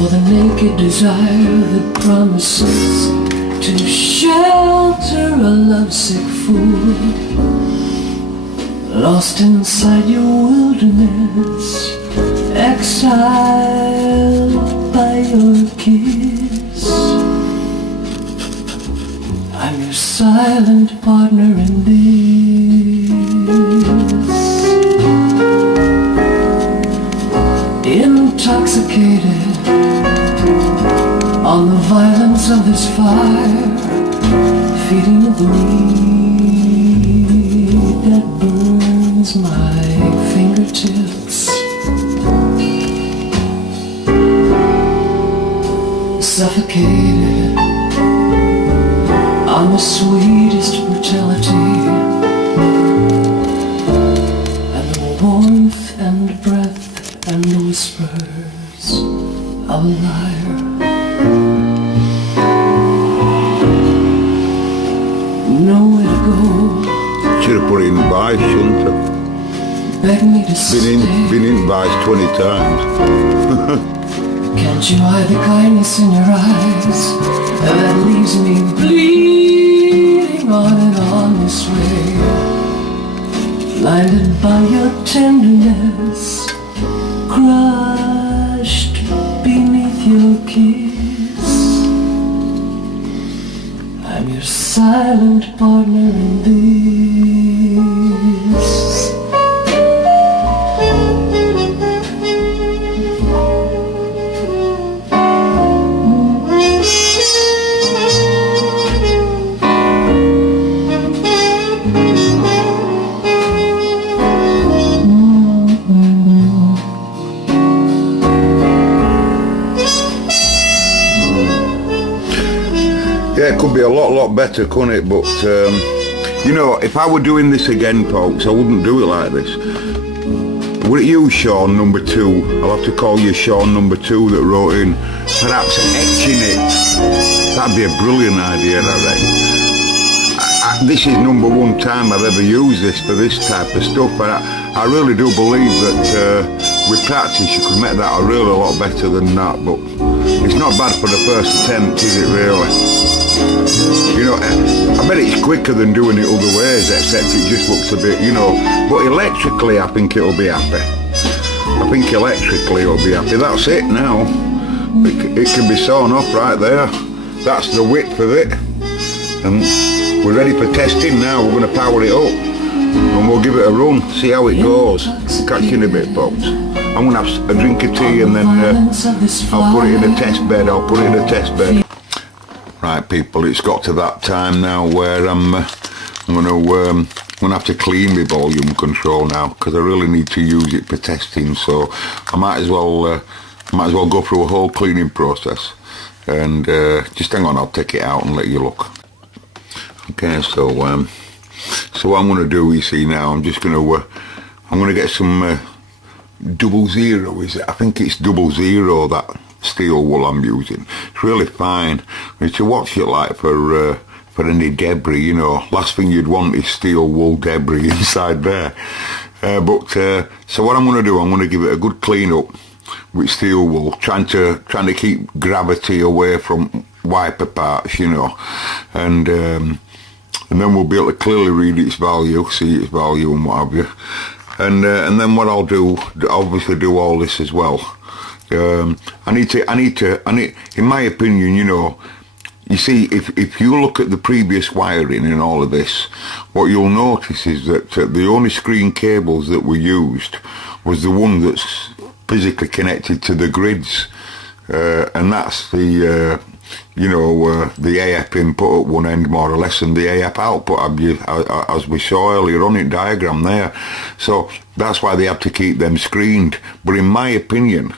for the naked desire that promises to shelter a lovesick fool, lost inside your wilderness, exiled by your kiss. I'm your silent partner in this, intoxicated on the violence of this fire, feeding the greed that burns my fingertips, suffocated on the sweetest brutality and the warmth and breath and the whispers of a liar. Nowhere to go. Should have put it in Vice, shouldn't I? Beg me to stay. Been in Vice 20 times. Can't you hide the kindness in your eyes that leaves me bleeding on and on this way, blinded by your tenderness, crushed beneath your kiss. I'm your silent partner in this. Yeah, it could be a lot better, couldn't it? But, you know, if I were doing this again, folks, I wouldn't do it like this. Would it you, Sean number 2? I'll have to call you Sean number 2 that wrote in. Perhaps etching it. That'd be a brilliant idea, I reckon. This is number 1 time I've ever used this for this type of stuff, but I really do believe that with practice you could make that a lot better than that. But it's not bad for the first attempt, is it really? You know, I bet it's quicker than doing it other ways, except it just looks a bit, you know, but electrically I think it'll be happy. I think electrically it'll be happy. That's it now. It can be sawn off right there. That's the width of it. And we're ready for testing now. We're going to power it up and we'll give it a run, see how it goes. Catch you in a bit, folks. I'm going to have a drink of tea and then I'll put it in a test bed. Right, people, it's got to that time now where I'm going to have to clean my volume control now, because I really need to use it for testing. So I might as well go through a whole cleaning process. And just hang on, I'll take it out and let you look. Okay, so what I'm going to do, you see now, I'm going to get some 00, is it? I think it's 00, that steel wool I'm using. It's really fine. I need to watch it like for any debris, you know. Last thing you'd want is steel wool debris inside there. So what I'm going to do, I'm going to give it a good clean up with steel wool, trying to keep gravity away from wiper parts, you know, and then we'll be able to clearly read its value, see its value and what have you. And then what I'll do, obviously do all this as well. I need to, in my opinion, you know, you see, if you look at the previous wiring in all of this, what you'll notice is that the only screen cables that were used was the one that's physically connected to the grids, and that's the the AF input at one end more or less, and the AF output, as we saw earlier on in diagram there. So that's why they have to keep them screened. But in my opinion,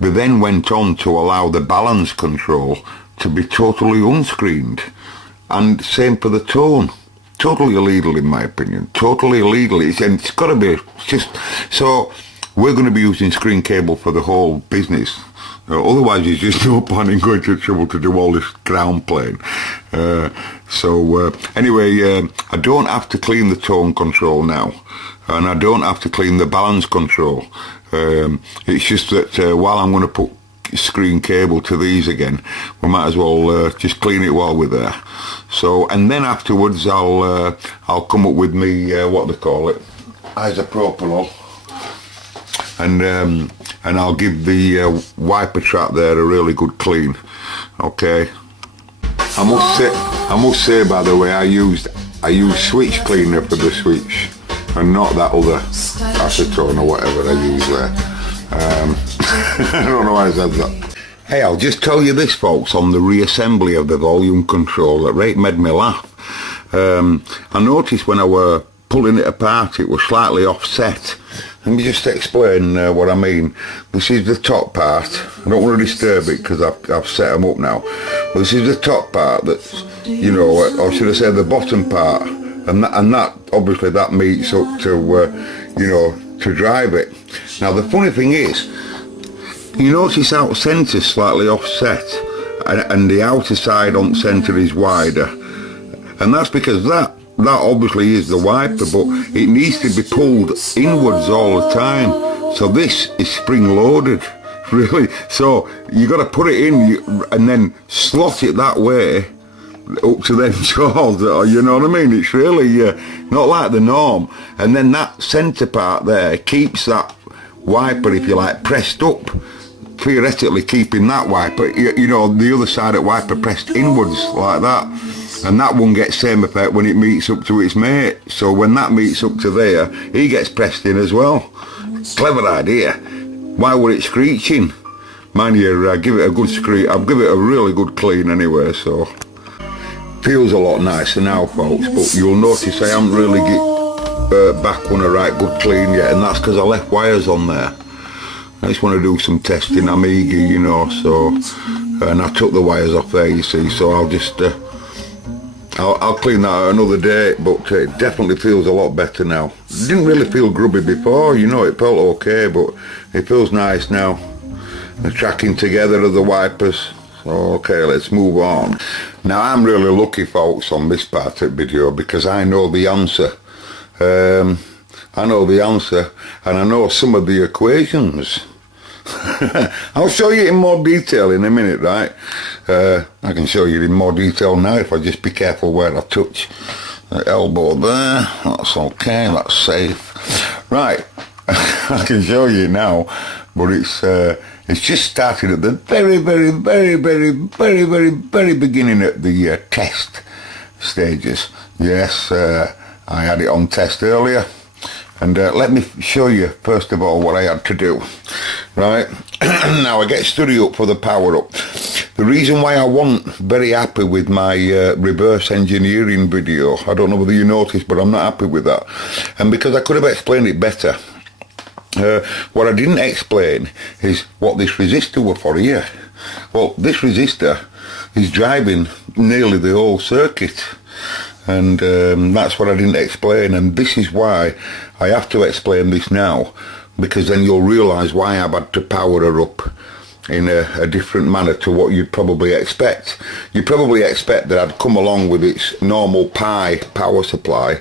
they then went on to allow the balance control to be totally unscreened, and same for the tone. Totally illegal in my opinion. Totally illegal. It's got to be. It's just so we're going to be using screen cable for the whole business. Otherwise, there's just no point in going to trouble to do all this ground plane. Anyway, I don't have to clean the tone control now, and I don't have to clean the balance control. It's just that while I'm going to put screen cable to these again, we might as well just clean it while we're there. So, and then afterwards I'll come up with me what they call it, isopropyl, and I'll give the wiper track there a really good clean. Okay. I must say by the way, I used switch cleaner for the switch and not that other acetone or whatever I use there. I don't know why I said that. Hey, I'll just tell you this, folks, on the reassembly of the volume control, that rate made me laugh. I noticed when I were pulling it apart, it was slightly offset. Let me just explain what I mean. This is the top part. I don't want to disturb it because I've set them up now. But this is the top part that's, you know, or should I say the bottom part. And that obviously that meets up to, you know, to drive it. Now the funny thing is, you notice out centre slightly offset, and the outer side on centre is wider, and that's because that obviously is the wiper, but it needs to be pulled inwards all the time. So this is spring loaded, really. So you got to put it in and then slot it that way up to them jaws, you know what I mean? It's really not like the norm. And then that centre part there keeps that wiper, if you like, pressed up, theoretically keeping that wiper, you know, the other side of wiper pressed inwards like that. And that one gets same effect when it meets up to its mate. So when that meets up to there, he gets pressed in as well. Clever idea. Why were it screeching? Mind you, give it a good screech. I'll give it a really good clean anyway, so. Feels a lot nicer now, folks, but you'll notice I haven't really get back on a right good clean yet, and that's because I left wires on there. I just want to do some testing. I'm eager, you know, so, and I took the wires off there, you see, so I'll just, I'll clean that another day, but it definitely feels a lot better now. It didn't really feel grubby before, you know, it felt okay, but it feels nice now. The tracking together of the wipers. Okay, let's move on. Now I'm really lucky, folks, on this part of the video because I know the answer. I know the answer, and I know some of the equations. I'll show you in more detail in a minute, right? I can show you in more detail now if I just be careful where I touch. The elbow there, that's okay, that's safe. Right, I can show you now, but it's just started at the very beginning at the test stages. Yes, I had it on test earlier, and let me show you first of all what I had to do. Right, now I get study up for the power up. The reason why I wasn't very happy with my reverse engineering video, I don't know whether you noticed, but I'm not happy with that, and because I could have explained it better. What I didn't explain is what this resistor was for here. Well, this resistor is driving nearly the whole circuit, and that's what I didn't explain, and this is why I have to explain this now, because then you'll realise why I've had to power her up in a different manner to what you'd probably expect. You probably expect that I'd come along with its normal Pi power supply,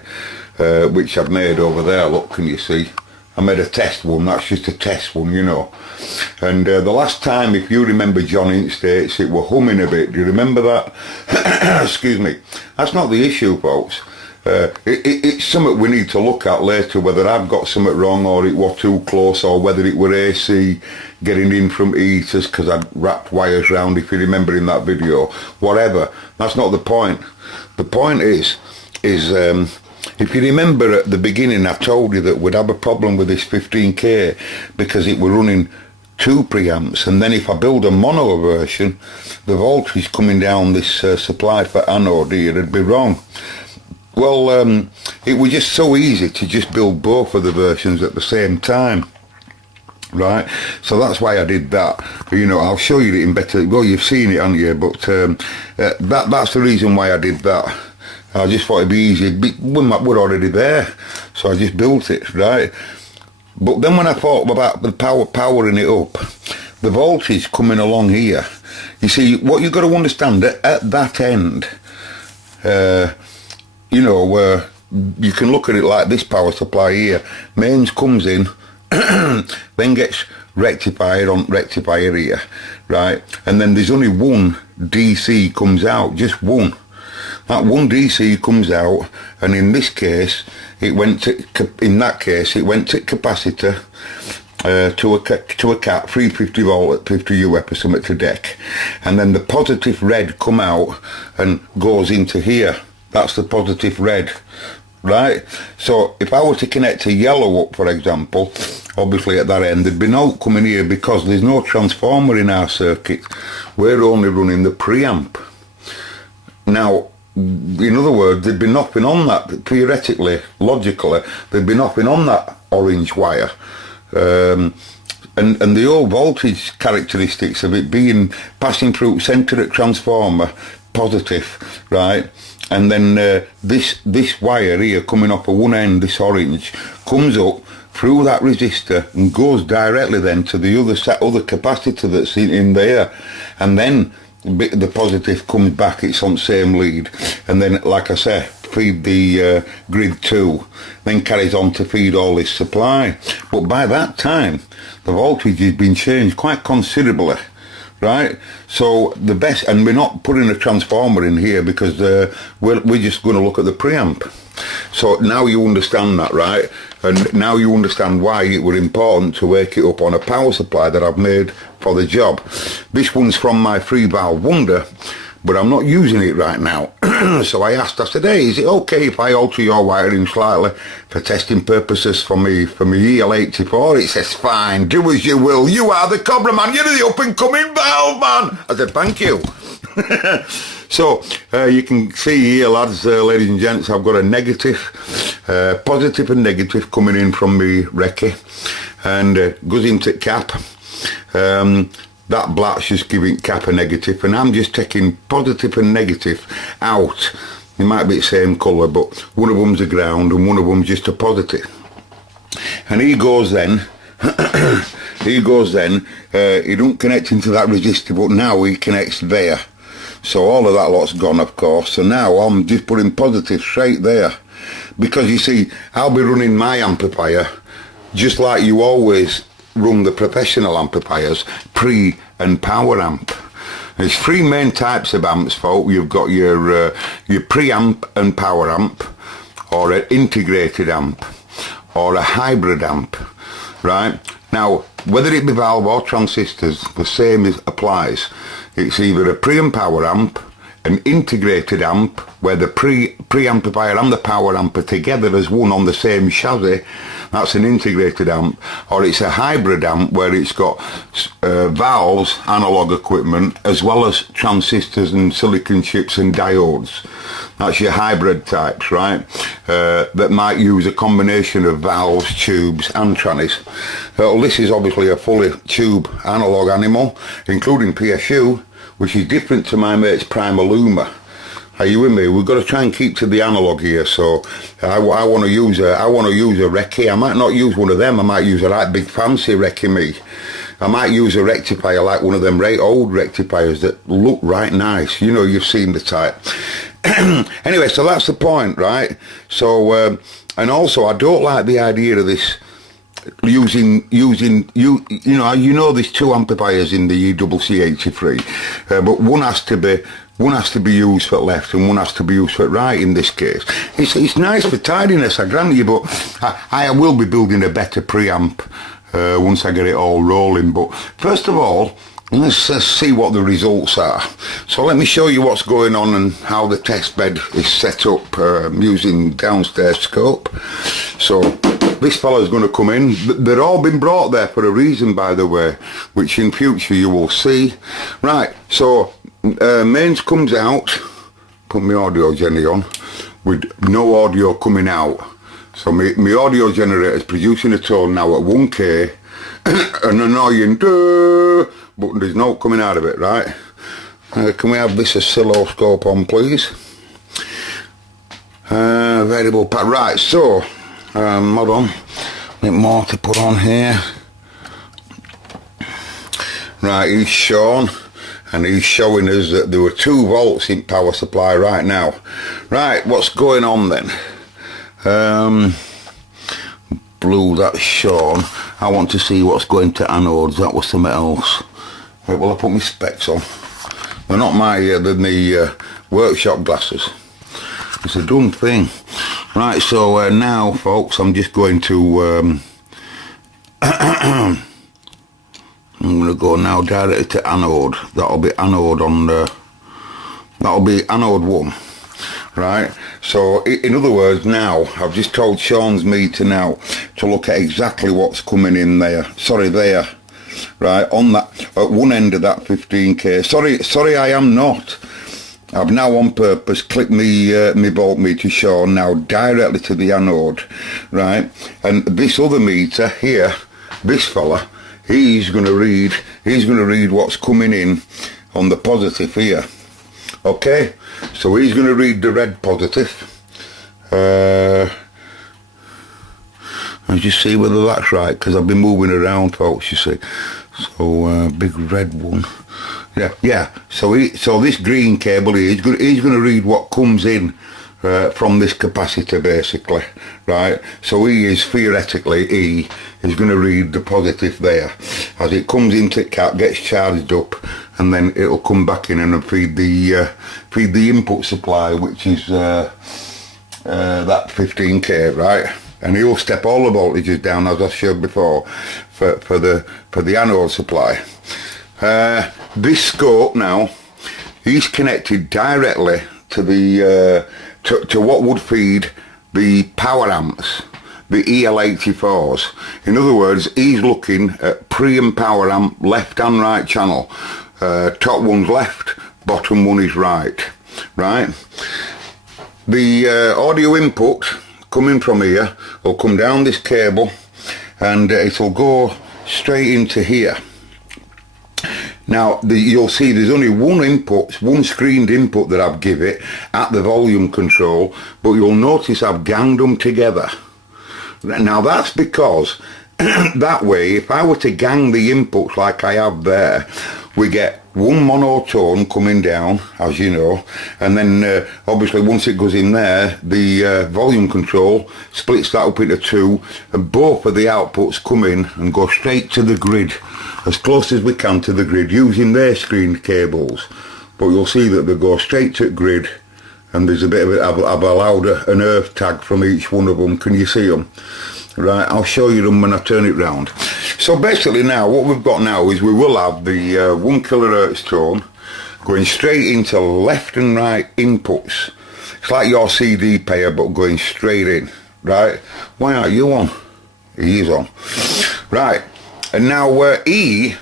which I've made over there. Look, can you see? I made a test one, that's just a test one, you know. And the last time, if you remember John in States, it were humming a bit. Do you remember that? Excuse me. That's not the issue, folks. It's something we need to look at later, whether I've got something wrong or it was too close, or whether it were AC getting in from heaters because I'd wrapped wires round, if you remember in that video. Whatever. That's not the point. The point is if you remember at the beginning, I told you that we'd have a problem with this 15K because it were running 2 preamps, and then if I build a mono version, the voltage coming down this supply for anode here would be wrong. Well, it was just so easy to just build both of the versions at the same time. Right, so that's why I did that. You know, I'll show you it in better. Well, you've seen it, haven't you? But that's the reason why I did that. I just thought it'd be easy. We're already there, so I just built it, right? But then when I thought about the powering it up, the voltage coming along here, you see, what you've got to understand, at that end, you know, where you can look at it like this power supply here, mains comes in, then gets rectifier here, right? And then there's only one DC comes out, just one. That one DC comes out, and in this case, it went to capacitor to a cat 350 volt at 50 UF or something to deck, and then the positive red come out and goes into here. That's the positive red, right? So if I were to connect a yellow up, for example, obviously at that end, there'd be no coming here because there's no transformer in our circuit. We're only running the preamp. Now, in other words, there'd be nothing on that, theoretically, logically, there'd be nothing on that orange wire. And the old voltage characteristics of it being passing through centre at transformer, positive, right? And then this wire here coming off of one end, this orange, comes up through that resistor and goes directly then to the other capacitor that's in there, and then the positive comes back, it's on the same lead, and then, like I say, feed the grid 2, then carries on to feed all this supply. But by that time, the voltage has been changed quite considerably, right? So the best, and we're not putting a transformer in here because we're just going to look at the preamp. So now you understand that, right? And now you understand why it was important to wake it up on a power supply that I've made for the job. This one's from my 3-valve Wonder, but I'm not using it right now. So I said, hey, is it okay if I alter your wiring slightly for testing purposes for me EL84? It says, fine, do as you will. You are the cobraman, you're the up and coming valve man. I said, thank you. So you can see here, lads, ladies and gents, I've got a negative, positive and negative coming in from me recce, and goes into cap. That black's just giving cap a negative, and I'm just taking positive and negative out. They might be the same colour, but one of them's a ground and one of them's just a positive. And he goes then, he don't connect into that resistor, but now he connects there. So all of that lot's gone, of course. So now I'm just putting positive straight there. Because you see, I'll be running my amplifier just like you always run the professional amplifiers, pre and power amp. There's 3 main types of amps, folk. You've got your preamp and power amp, or an integrated amp, or a hybrid amp, right? Now, whether it be valve or transistors, the same applies. It's either a pre and power amp, an integrated amp, where the pre-amplifier and the power amp are together as one on the same chassis. That's an integrated amp. Or it's a hybrid amp where it's got valves, analog equipment, as well as transistors and silicon chips and diodes. That's your hybrid types, right? That might use a combination of valves, tubes and trannies. Well, this is obviously a fully tube analog animal, including PSU, which is different to my mate's Primer Luma. Are you with me? We've got to try and keep to the analog here. So I want to use a recce. I might not use one of them. I might use a right big fancy recce me. I might use a rectifier like one of them right old rectifiers that look right nice. You know, you've seen the type. Anyway, so that's the point, right? So and also I don't like the idea of this using you know there's 2 amplifiers in the ECC83, but one has to be used for left and one has to be used for right in this case. It's nice for tidiness, I grant you, but I will be building a better preamp once I get it all rolling. But first of all, let's see what the results are. So let me show you what's going on and how the test bed is set up using downstairs scope. So this fella's going to come in. They're all been brought there for a reason, by the way, which in future you will see. Right, so mains comes out, put my audio genny on, with no audio coming out. So my audio generator is producing a tone now at 1K, an annoying duh, but there's no coming out of it, right? Can we have this oscilloscope on, please? Variable path, right, so hold on, a bit more to put on here. Right, he's shown, and he's showing us that there were 2 volts in power supply right now. Right, what's going on then? blue, that's Sean. I want to see what's going to anodes. That was something else. Right, well, I put my specs on. They're not my, they're my workshop glasses. It's a done thing. Right, so now, folks, I'm just going to I'm going to go now directly to anode. That'll be anode on that'll be anode 1. Right, so in other words, now I've just told Sean's meter now to look at exactly what's coming in there. Sorry, there. Right, on that, at one end of that 15k. Sorry, I am not. I've now on purpose clicked me voltmeter Sean now directly to the anode, right? And this other meter here, this fella, he's going to read what's coming in on the positive here. Okay, so he's going to read the red positive. I'll just see whether that's right, because I've been moving around, folks, you see. So big red one. Yeah. So this green cable here, he's going to read what comes in from this capacitor, basically, right? So he is theoretically is going to read the positive there as it comes into cap, gets charged up, and then it'll come back in and feed the input supply, which is that 15k, right? And he'll step all the voltages down, as I showed before, for the anode supply. This scope now, he's connected directly to the to what would feed the power amps, the EL84s. In other words, he's looking at pre and power amp left and right channel. Top one's left, bottom one is right. The audio input coming from here will come down this cable, and it'll go straight into here. Now you'll see there's only one screened input that I've give it at the volume control, but you'll notice I've ganged them together. Now that's because that way, if I were to gang the inputs like I have there, we get one monotone coming down, as you know, and then obviously once it goes in there, the volume control splits that up into two, and both of the outputs come in and go straight to the grid, as close as we can to the grid, using their screened cables. But you'll see that they go straight to grid, and there's a bit of it. I've allowed an earth tag from each one of them. Can you see them? Right, I'll show you them when I turn it round. So basically now, what we've got now is we will have the 1 kilohertz tone going straight into left and right inputs. It's like your CD player, but going straight in, right? Why aren't you on? He is on. Right, and now what E's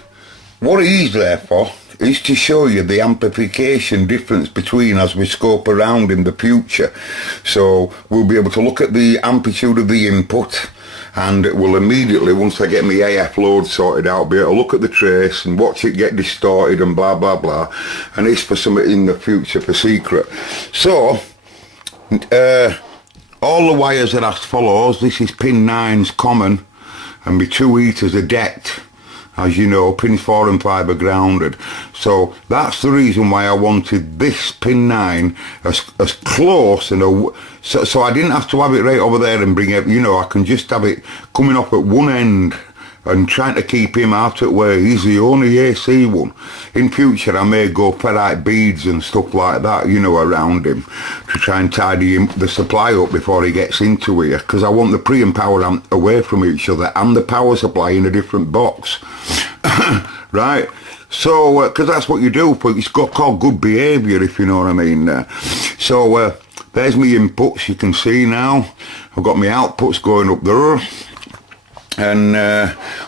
there for is to show you the amplification difference between as we scope around in the future. So we'll be able to look at the amplitude of the input, and it will immediately, once I get my AF load sorted out, be able to look at the trace and watch it get distorted and blah blah blah, and it's for something in the future for secret. So all the wires are as follows. This is pin 9's common, and my 2 heaters are decked. As you know, pins 4 and 5 are grounded. So that's the reason why I wanted this pin 9 as close, and so I didn't have to have it right over there and bring it, you know, I can just have it coming off at one end and trying to keep him out at where he's the only AC one. In future I may go ferrite beads and stuff like that, you know, around him to try and tidy the supply up before he gets into here, because I want the pre and power amp away from each other and the power supply in a different box. Right, so because that's what you do, it's called good behaviour, if you know what I mean. So there's my inputs, you can see now. I've got my outputs going up there, and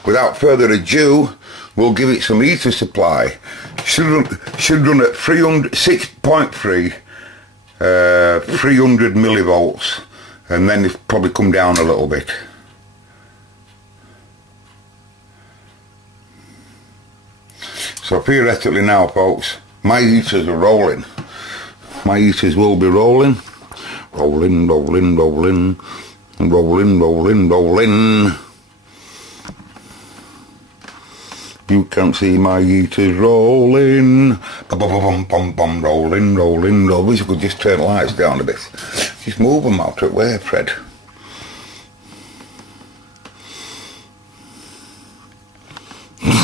without further ado, we'll give it some heater supply. Should run at 6.3 300 millivolts, and then it's probably come down a little bit. So theoretically now, folks, my heaters are rolling. My heaters will be rolling. Rolling, rolling, rolling, rolling, rolling, rolling. You can't see my heaters rolling. Bum, bum, bum, bum, bum, rolling, rolling, rolling. Wish I could just turn the lights down a bit. Just move them out of the way, Fred.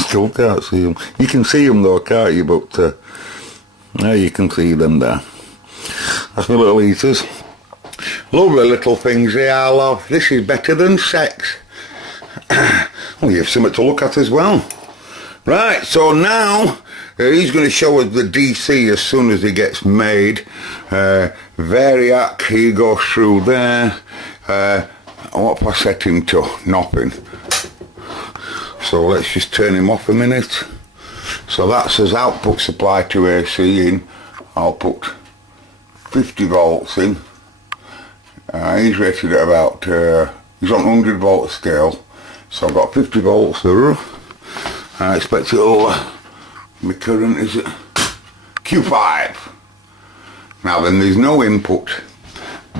still can't see them. You can see them though, can't you? But yeah, you can see them there. That's my little heaters. Lovely little things they are, love. This is better than sex. Well, you have something to look at as well. Right, so now he's going to show us the DC as soon as he gets made. Variac, he goes through there. What if I set him to? Nothing. So let's just turn him off a minute. So that says output supply to AC in. I'll put 50 volts in. He's rated at about, he's on 100 volt scale. So I've got 50 volts there. I expect it'll, my current is at Q5. Now then, there's no input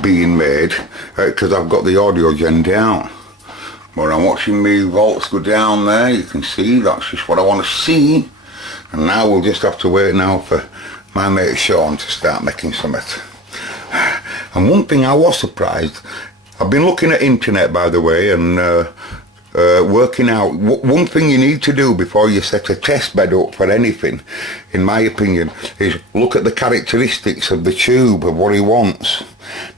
being made because I've got the audio gen down. But I'm watching me volts go down there. You can see that's just what I want to see. And now we'll just have to wait now for my mate Sean to start making something. And one thing I was surprised, I've been looking at internet by the way and working out, one thing you need to do before you set a test bed up for anything, in my opinion, is look at the characteristics of the tube, of what he wants.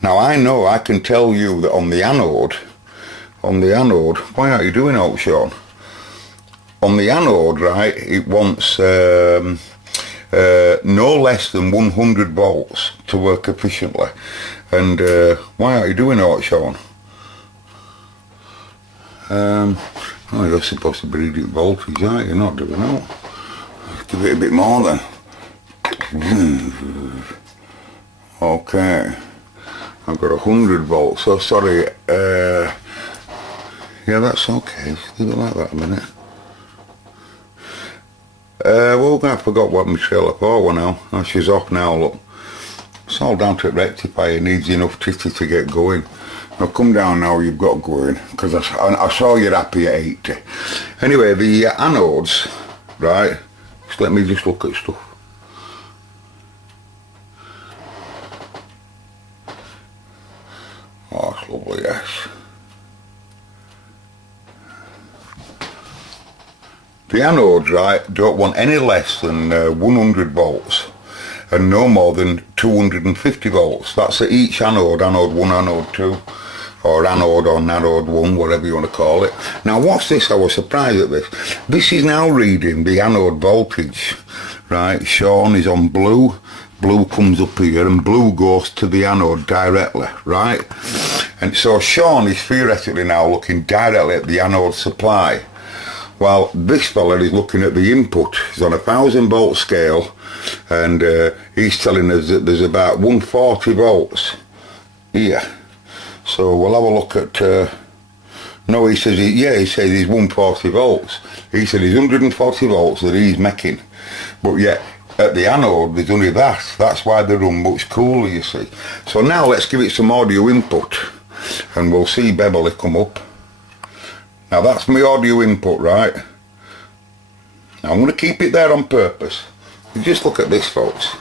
Now I know, I can tell you that on the anode, why aren't you doing out, Sean? On the anode, right, it wants no less than 100 volts to work efficiently. And why aren't you doing out, Sean? Oh, you're supposed to be reading voltage, aren't you? Not doing that. Give it a bit more then. Okay. I've got 100 volts, so sorry. Yeah, that's okay. Just leave it like that a minute. Well, I forgot what my trailer for now. Oh, she's off now, look. It's all down to the rectifier, needs enough titty to get going. Now come down now, you've got going, because I saw you're happy at 80. Anyway, the anodes, right, just let me just look at stuff. Oh, it's lovely, yes. The anodes, right, don't want any less than 100 volts and no more than 250 volts. That's at each anode, anode 1, anode 2, or anode on anode 1, whatever you want to call it. Now what's this? I was surprised at this. This is now reading the anode voltage, right? Sean is on blue, blue comes up here and blue goes to the anode directly, right? And so Sean is theoretically now looking directly at the anode supply. Well, this fella is looking at the input. He's on a 1000 volt scale and he's telling us that there's about 140 volts here. So we'll have a look at, no, he says, he says he's 140 volts. He said he's 140 volts that he's making. But yet, at the anode, there's only that. That's why they run much cooler, you see. So now let's give it some audio input and we'll see Beverly come up. Now that's my audio input, right? Now I'm going to keep it there on purpose. You just look at this, folks.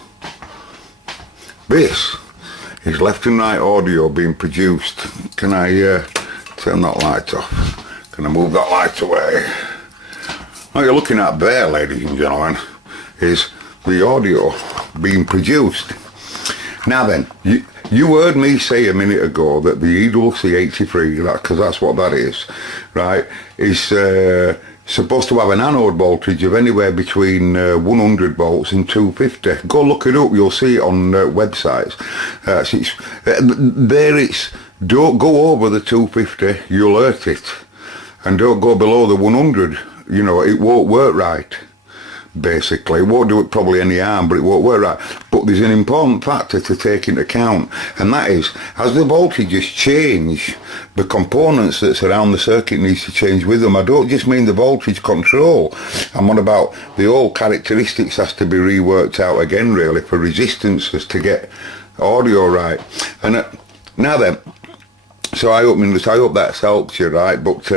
This is left and right audio being produced. Can I turn that light off? Can I move that light away? What you're looking at there, ladies and gentlemen, is the audio being produced. Now then, you heard me say a minute ago that the EWC83, because that's what that is, right, is supposed to have an anode voltage of anywhere between 100 volts and 250. Go look it up, you'll see it on websites. Don't go over the 250, you'll hurt it. And don't go below the 100, you know, it won't work right. Basically, it won't do it probably any harm, but it won't work right. But there's an important factor to take into account, and that is, as the voltages change, the components that's around the circuit needs to change with them. I don't just mean the voltage control. I'm on about the whole characteristics has to be reworked out again, really, for resistances to get audio right. And now then, so I hope that's helped you, right? But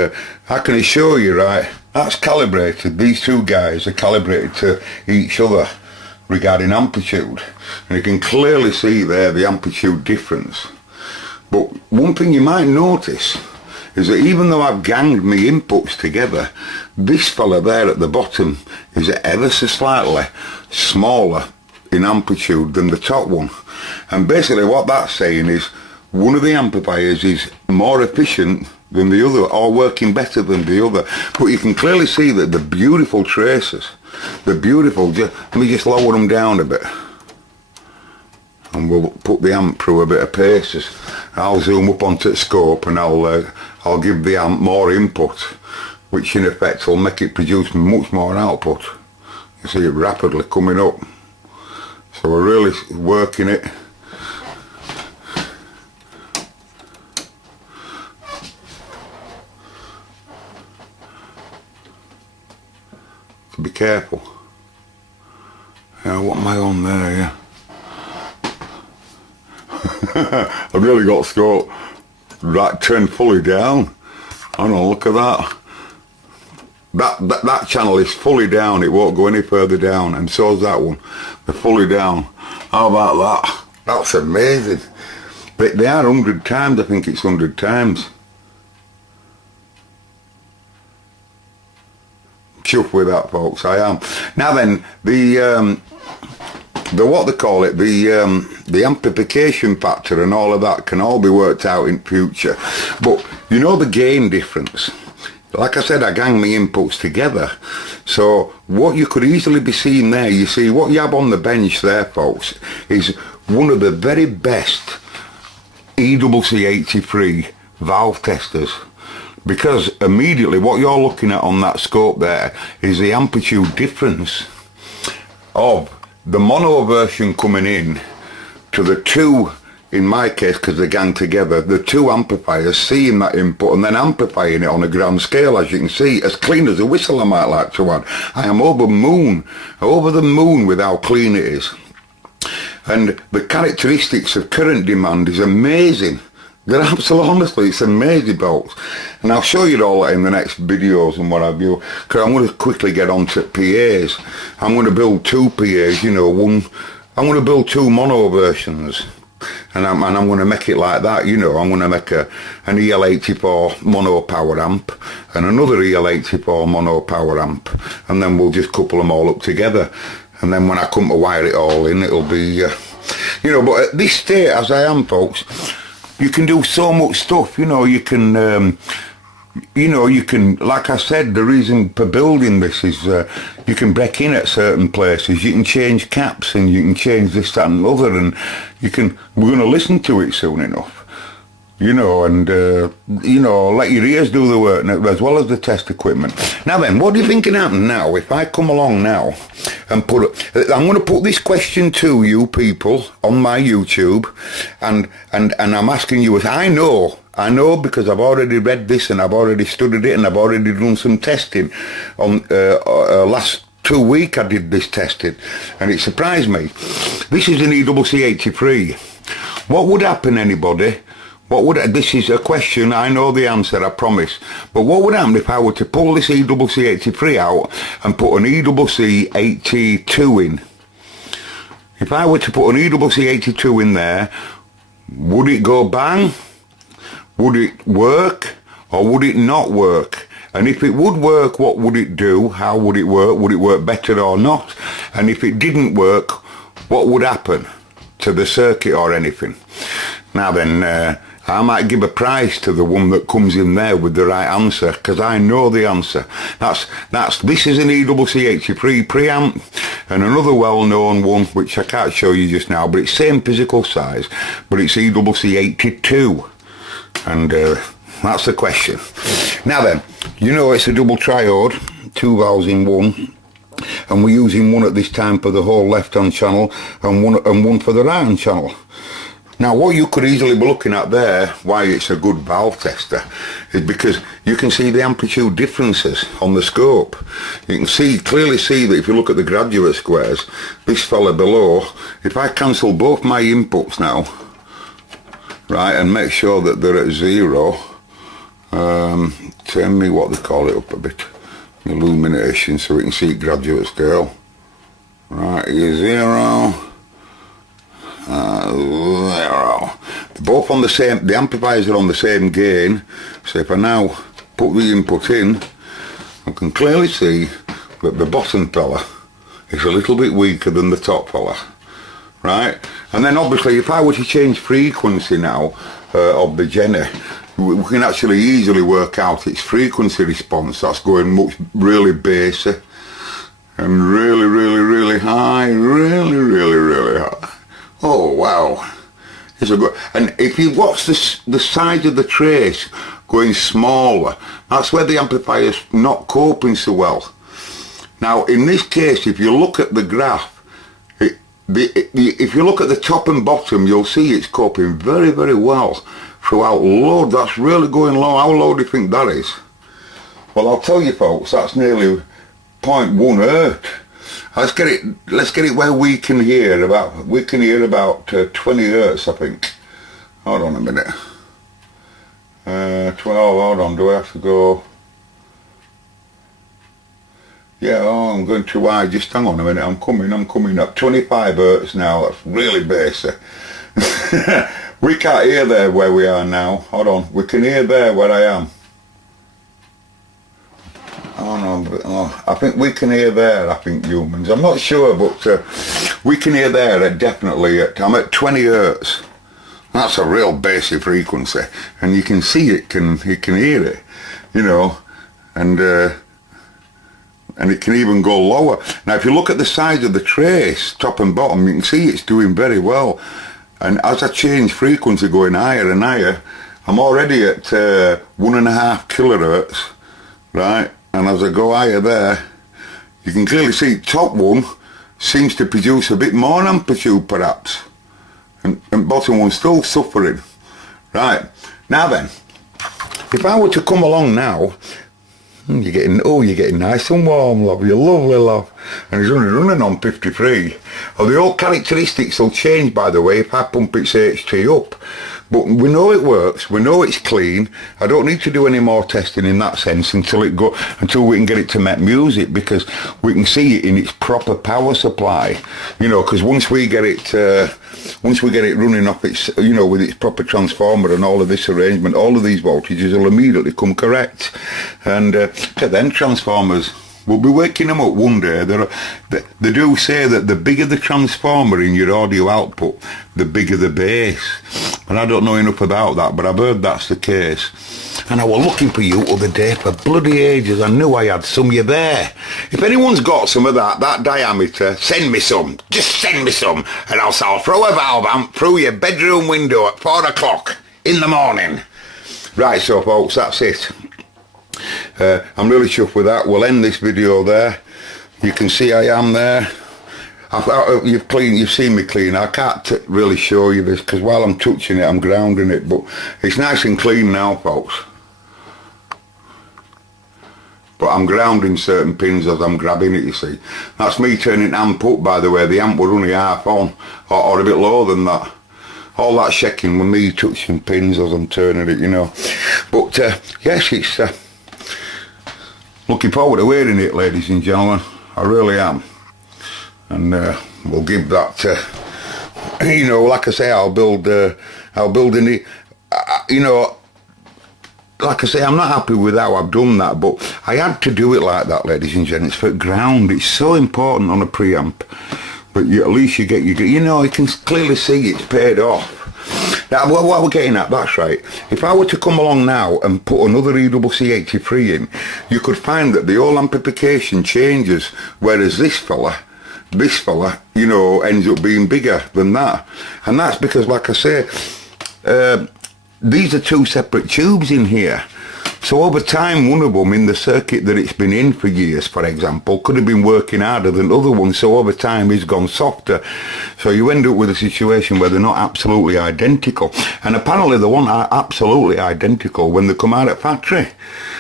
I can assure you, right, that's calibrated. These two guys are calibrated to each other regarding amplitude. And you can clearly see there the amplitude difference. But one thing you might notice is that even though I've ganged my inputs together, this fella there at the bottom is ever so slightly smaller in amplitude than the top one. And basically what that's saying is one of the amplifiers is more efficient than the other, or working better than the other. But you can clearly see that the beautiful traces, the beautiful, let me just lower them down a bit. And we'll put the amp through a bit of paces. I'll zoom up onto the scope and I'll give the amp more input, which in effect will make it produce much more output. You see it rapidly coming up. So we're really working it. So be careful. Yeah, what am I on there? Yeah. I've really got scope right turned fully down. I don't know, look at that. That channel is fully down, it won't go any further down, and so is that one. They're fully down. How about that? That's amazing. But they are 100 times, I think it's 100 times. Chuffed with that, folks, I am. Now then, the what they call it, the amplification factor and all of that can all be worked out in future. But you know the gain difference. Like I said, I gang my inputs together. So what you could easily be seeing there, you see what you have on the bench there, folks, is one of the very best EWC83 valve testers. Because immediately what you're looking at on that scope there is the amplitude difference of the mono version coming in to the two, in my case because they gang together, the two amplifiers seeing that input and then amplifying it on a grand scale, as you can see, as clean as a whistle I might like to add. I am over the moon with how clean it is. And the characteristics of current demand is amazing. They're absolutely, honestly, it's amazing, folks. And I'll show you all that in the next videos and what have you, because I'm going to quickly get on to PAs. I'm going to build two PAs, you know, I'm going to build two mono versions. And I'm going to make it like that, you know. I'm going to make an EL84 mono power amp and another EL84 mono power amp. And then we'll just couple them all up together. And then when I come to wire it all in, it'll be, you know, but at this state, as I am, folks, you can do so much stuff, you know. You can, like I said, the reason for building this is you can break in at certain places, you can change caps and you can change this, that and the other, and we're going to listen to it soon enough, you know, and, you know, let your ears do the work as well as the test equipment. Now then, what do you think can happen now if I come along now and I'm going to put this question to you people on my YouTube, and I'm asking you, I know because I've already read this and I've already studied it and I've already done some testing. On last 2 weeks I did this testing and it surprised me. This is an EWC83. What would happen, anybody? This is a question, I know the answer, I promise. But what would happen if I were to pull this EWC83 out and put an EWC82 in? If I were to put an EWC82 in there, would it go bang? Would it work? Or would it not work? And if it would work, what would it do? How would it work? Would it work better or not? And if it didn't work, what would happen to the circuit or anything? Now then, I might give a prize to the one that comes in there with the right answer, because I know the answer. This is an EWC83 preamp, and another well-known one, which I can't show you just now, but it's same physical size, but it's EWC82, and that's the question. Now then, you know it's a double triode, 2 valves in one, and we're using one at this time for the whole left-hand channel and one for the right-hand channel. Now what you could easily be looking at there, why it's a good valve tester, is because you can see the amplitude differences on the scope. You can clearly see that if you look at the graduate squares, this fella below, if I cancel both my inputs now, right, and make sure that they're at 0, turn me what they call it up a bit, illumination, so we can see graduate scale. Right, here's 0. 0. both on the same, the amplifiers are on the same gain. So if I now put the input in, I can clearly see that the bottom fella is a little bit weaker than the top fella, right? And then obviously if I were to change frequency now of the Jenny, we can actually easily work out its frequency response. That's going much really bassy and really, really, really high, really, really, really high. Oh wow, it's a good. And if you watch the size of the trace going smaller, that's where the amplifier's not coping so well. Now in this case, if you look at the graph, if you look at the top and bottom, you'll see it's coping very, very well throughout low. That's really going low. How low do you think that is? Well, I'll tell you folks, that's nearly 0.1 hertz. Let's get it where we can hear about 20 hertz, I think. Hold on a minute. 12, hold on, do I have to go? Yeah, oh, I'm going too high. Just hang on a minute, I'm coming up. 25 hertz now, that's really basic. We can't hear there where we are now. Hold on, we can hear there where I am. Oh no, oh, I think we can hear there, I think humans. I'm not sure, but we can hear there definitely. I'm at 20 hertz. That's a real basic frequency. And you can see it can hear it, you know, and it can even go lower. Now if you look at the size of the trace, top and bottom, you can see it's doing very well. And as I change frequency going higher and higher, I'm already at 1.5 kilohertz, right? And as I go higher there, you can clearly see top one seems to produce a bit more amplitude perhaps. And bottom one's still suffering. Right, now then, if I were to come along now, you're getting nice and warm, love, you're lovely, love. And it's only running on 53. Oh, the old characteristics will change, by the way, if I pump its HT up. But we know it works, we know it's clean. I don't need to do any more testing in that sense until we can get it to make music, because we can see it in its proper power supply. You know, because once we get it running off its, you know, with its proper transformer and all of this arrangement, all of these voltages will immediately come correct. And then transformers, we'll be waking them up one day. They do say that the bigger the transformer in your audio output, the bigger the bass. And I don't know enough about that, but I've heard that's the case. And I was looking for you other day for bloody ages. I knew I had some. You there? If anyone's got some of that diameter, send me some. Just send me some, and I'll throw a valve amp through your bedroom window at 4 o'clock in the morning. Right, so folks, that's it. I'm really chuffed with that. We'll end this video there. You can see I am there. You've seen me clean. I can't really show you this because while I'm touching it, I'm grounding it, but it's nice and clean now, folks. But I'm grounding certain pins as I'm grabbing it, you see. That's me turning amp up, by the way. The amp were only half on, or a bit lower than that. All that shaking with me touching pins as I'm turning it, you know. But yes, it's looking forward to wearing it, ladies and gentlemen. I really am. And we'll give that, you know, like I say, I'll build in it, you know, like I say, I'm not happy with how I've done that, but I had to do it like that, ladies and gents, for ground. It's so important on a preamp, but at least you get, you know, you can clearly see it's paid off. Now, what we're getting at, that's right. If I were to come along now and put another EWC83 in, you could find that the whole amplification changes, whereas this fella, you know, ends up being bigger than that. And that's because, like I say, these are two separate tubes in here. So over time, one of them in the circuit that it's been in for years, for example, could have been working harder than the other one. So over time, it's gone softer. So you end up with a situation where they're not absolutely identical. And apparently the one are absolutely identical when they come out at factory.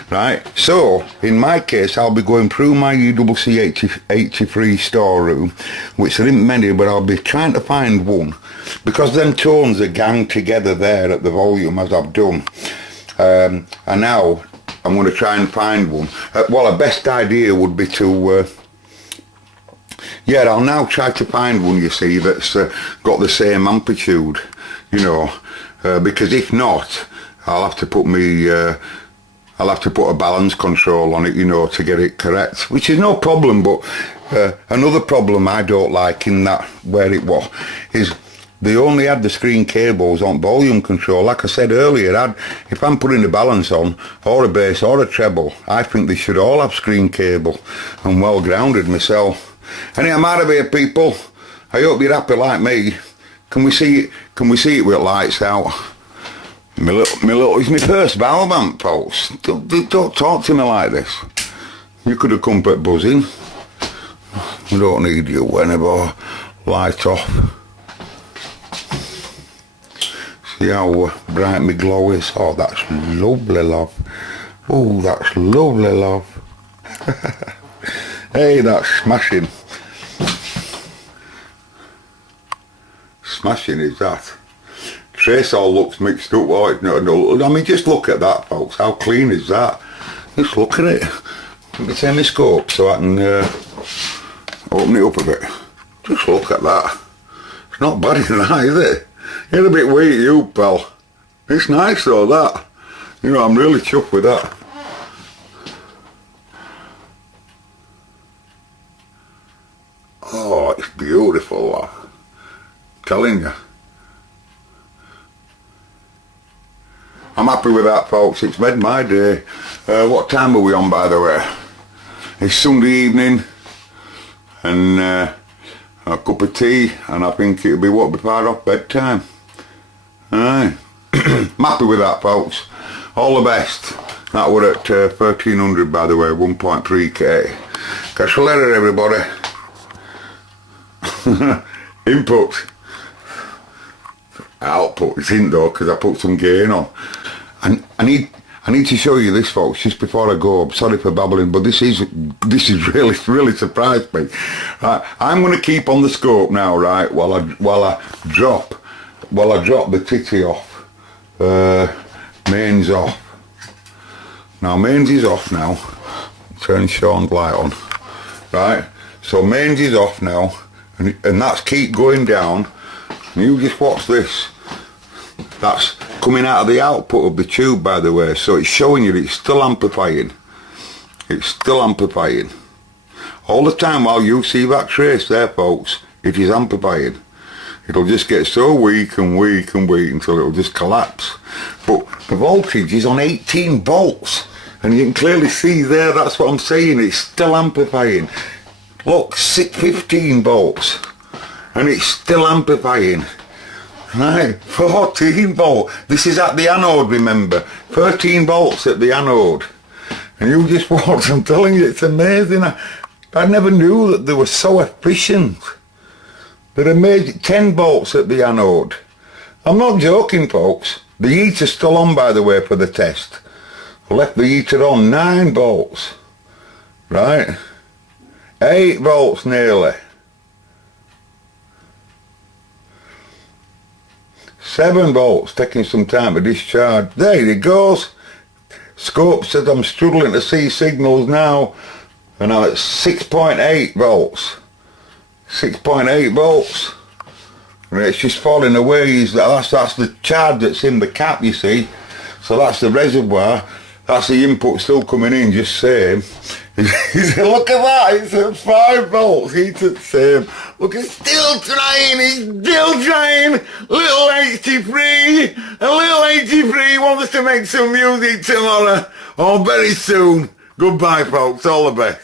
Right? So, in my case, I'll be going through my EWC83 storeroom, which there isn't many, but I'll be trying to find one. Because them tones are ganged together there at the volume, as I've done. And now I'm going to try and find one. Well, a best idea would be to yeah, I'll now try to find one, you see, that's got the same amplitude, you know, because if not, I'll have to put a balance control on it, you know, to get it correct, which is no problem. But another problem I don't like in that where it was is they only had the screen cables on volume control. Like I said earlier, if I'm putting a balance on, or a bass, or a treble, I think they should all have screen cable. I'm well grounded myself. And I'm out of here, people. I hope you're happy like me. Can we see it? Can we see it with lights out? It's my first valve amp, folks. Don't talk to me like this. You could have come put buzzing. I don't need you anymore. Light off. See how bright my glow is? Oh, that's lovely, love. Oh, that's lovely, love. Hey, that's smashing. Smashing is that. Trace all looks mixed up. Oh, no, I mean, just look at that, folks. How clean is that? Just look at it. Let me turn my scope so I can open it up a bit. Just look at that. It's not bad in that, is it? You're a bit weak, you pal. It's nice though, that. You know, I'm really chuffed with that. Oh, it's beautiful, that. Telling you. I'm happy with that, folks. It's made my day. What time are we on, by the way? It's Sunday evening, and a cup of tea, and I think it'll be what, before off bedtime. Aye. I'm happy with that, folks. All the best. That were at 1300, by the way, 1.3k. Catch you later, everybody. Input. Output is in though, because I put some gain on. And I need to show you this, folks, just before I go. I'm sorry for babbling, but this is really surprised me. Right, I'm going to keep on the scope now, right, while I drop the titty off. Mains off. Now mains is off now. Turn Sean's light on. Right, so mains is off now, and that's keep going down. And you just watch this. That's coming out of the output of the tube, by the way, so it's showing you it's still amplifying. It's still amplifying. All the time while you see that trace there, folks, it is amplifying. It'll just get so weak and weak and weak until it'll just collapse. But the voltage is on 18 volts, and you can clearly see there, that's what I'm saying, it's still amplifying. Look, 15 volts. And it's still amplifying. Right, 14 volt. This is at the anode, remember. 13 volts at the anode. And you just watch, I'm telling you, it's amazing. I never knew that they were so efficient. They're amazing. 10 volts at the anode. I'm not joking, folks. The heater's still on, by the way, for the test. I left the heater on, 9 volts. Right? 8 volts nearly. 7 volts, taking some time to discharge. There it goes. Scope says I'm struggling to see signals now, and I'm at 6.8 volts. 6.8 volts. And it's just falling away. That's the charge that's in the cap, you see. So that's the reservoir. That's the input still coming in, just same. Look at that, it's at 5 volts, it's at the same. Look, it's still trying, Little 83, a little 83 wants to make some music tomorrow, or very soon. Goodbye, folks, all the best.